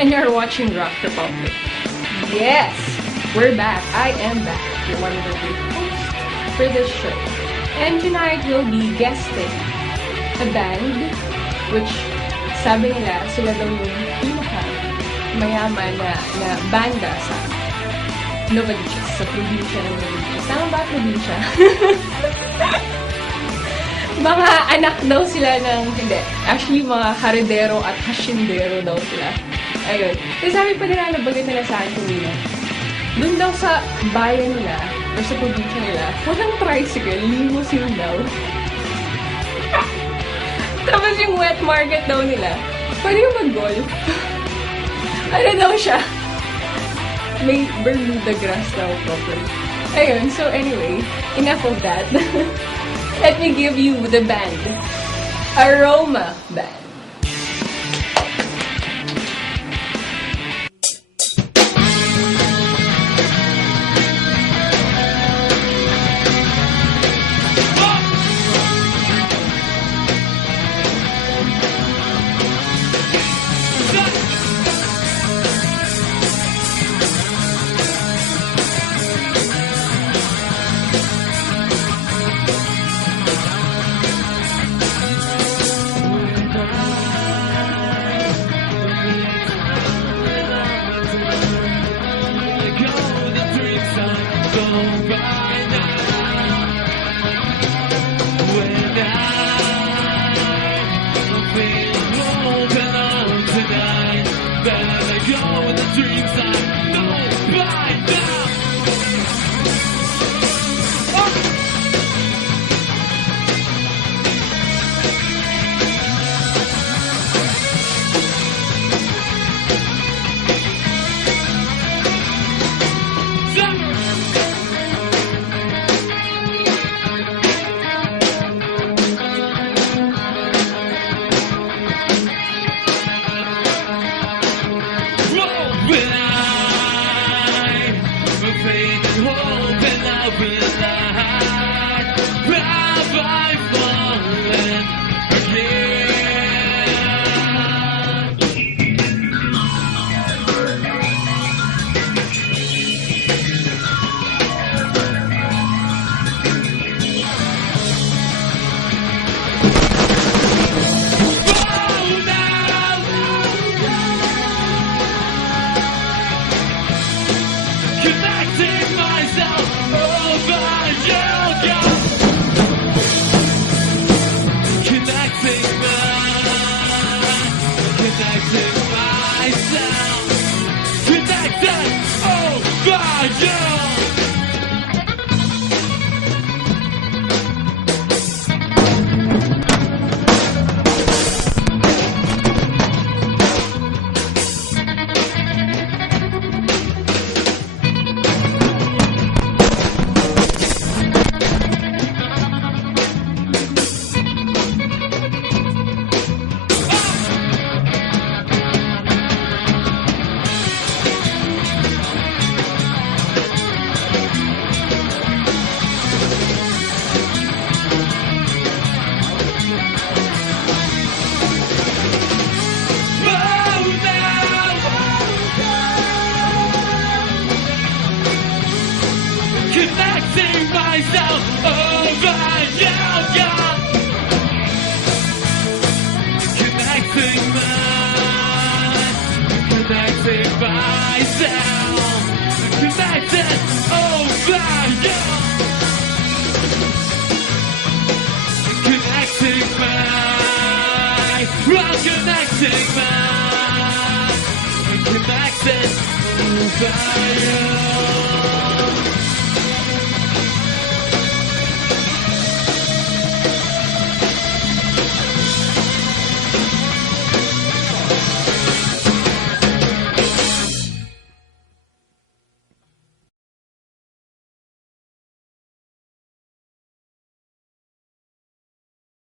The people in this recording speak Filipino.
and you're watching Rock Republic. Yes! We're back. I am back. Your one of the hosts for this show. And tonight we'll be guesting a band which sabi nila sila daw yung pinaka-mayaman na banda sa Novaliches, sa probinsya ng Novaliches. Tama ba probinsya? Mga anak daw sila ng, hindi, actually mga haridero at hashindero daw sila. Ayun. Kasi sabi pa nila, nabanggit nila sa akin kanina, dun daw sa bayan nila, or sa probinsya nila, walang tricycle, limousine daw. Tapos yung wet market daw nila, pwede yung mag-golf. Ano daw siya? May Bermuda grass daw proper. Ayun, so anyway, enough of that. Let me give you the band. Aroma Band. Connected by you.